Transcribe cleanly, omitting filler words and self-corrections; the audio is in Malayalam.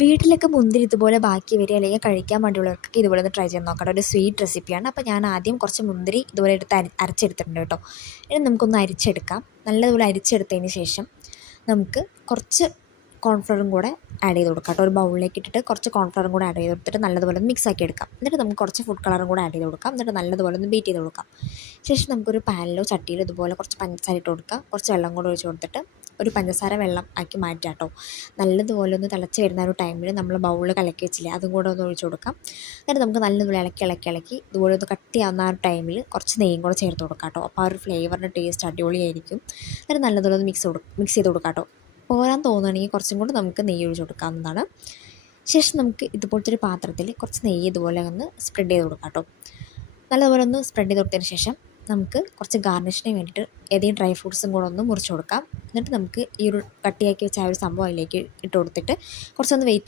വീട്ടിലൊക്കെ മുന്തിരി ഇതുപോലെ ബാക്കി വരിക അല്ലെങ്കിൽ കഴിക്കാൻ വേണ്ടിയുള്ളവർക്കൊക്കെ ഇതുപോലെ ഒന്ന് ട്രൈ ചെയ്ത് നോക്കണം. ഒരു സ്വീറ്റ് റെസിപ്പിയാണ്. അപ്പോൾ ഞാൻ ആദ്യം കുറച്ച് മുന്തിരി ഇതുപോലെ എടുത്ത് അരച്ചെടുത്തിട്ടുണ്ട് കേട്ടോ. ഇനി നമുക്കൊന്ന് അരിച്ചെടുക്കാം. നല്ലതുപോലെ അരിച്ചെടുത്തതിന് ശേഷം നമുക്ക് കുറച്ച് കോൺഫ്ലവറും കൂടെ ആഡ് ചെയ്ത് കൊടുക്കാം കേട്ടോ. ഒരു ബൗളിലേക്ക് ഇട്ടിട്ട് കുറച്ച് കോൺഫ്ലവറും കൂടെ ആഡ് ചെയ്ത് കൊടുത്തിട്ട് നല്ലതുപോലെ ഒന്ന് മിക്സ് ആക്കി എടുക്കാം. എന്നിട്ട് നമുക്ക് കുറച്ച് ഫുഡ് കളറും കൂടെ ആഡ് ചെയ്ത് കൊടുക്കാം. എന്നിട്ട് നല്ലതുപോലെ ഒന്ന് ബീറ്റ് ചെയ്ത് കൊടുക്കാം. ശേഷം നമുക്കൊരു പാനിലോ ചട്ടിയിലോ ഇതുപോലെ കുറച്ച് പഞ്ചസാര ഇട്ട് കൊടുക്കാം. കുറച്ച് വെള്ളം കൂടെ ഒഴിച്ച് കൊടുത്തിട്ട് ഒരു പഞ്ചസാര വെള്ളം ആക്കി മാറ്റാം കേട്ടോ. നല്ലതുപോലെ ഒന്ന് തിളച്ച് വരുന്ന ഒരു ടൈമിൽ നമ്മൾ ബൗളിൽ കലക്കി വെച്ചില്ലേ, അതും കൂടെ ഒന്ന് ഒഴിച്ച് കൊടുക്കാം. എന്നിട്ട് നമുക്ക് നല്ലതുപോലെ ഇളക്കി ഇതുപോലെ ഒന്ന് കട്ടിയാവുന്ന ആ ഒരു ടൈമിൽ കുറച്ച് നെയ്യും കൂടെ ചേർത്ത് കൊടുക്കാം കേട്ടോ. അപ്പോൾ ആ ഒരു ഫ്ലേവറിൻ്റെ ടേസ്റ്റ് അടിപൊളിയായിരിക്കും. എന്നിട്ട് നല്ലതുപോലെ ഒന്ന് മിക്സ് ചെയ്ത് കൊടുക്കാം കേട്ടോ. പോരാൻ തോന്നുകയാണെങ്കിൽ കുറച്ചും കൂടെ നമുക്ക് നെയ്യ് ഒഴിച്ച് കൊടുക്കാവുന്നതാണ്. ശേഷം നമുക്ക് ഇതുപോലത്തെ ഒരു പാത്രത്തിൽ കുറച്ച് നെയ്യ് ഇതുപോലെ ഒന്ന് സ്പ്രെഡ് ചെയ്ത് കൊടുക്കാം കേട്ടോ. നല്ലതുപോലെ ഒന്ന് സ്പ്രെഡ് ചെയ്ത് കൊടുത്തതിന് ശേഷം നമുക്ക് കുറച്ച് ഗാർണിഷിന് വേണ്ടിയിട്ട് ഏതെങ്കിലും ഡ്രൈ ഫ്രൂട്ട്സും കൂടെ ഒന്ന് മുറിച്ച് കൊടുക്കാം. എന്നിട്ട് നമുക്ക് ഈ ഒരു കട്ടിയാക്കി വെച്ച ആ ഒരു സംഭവം അതിലേക്ക് ഇട്ട് കൊടുത്തിട്ട് കുറച്ചൊന്ന് വെയിറ്റ്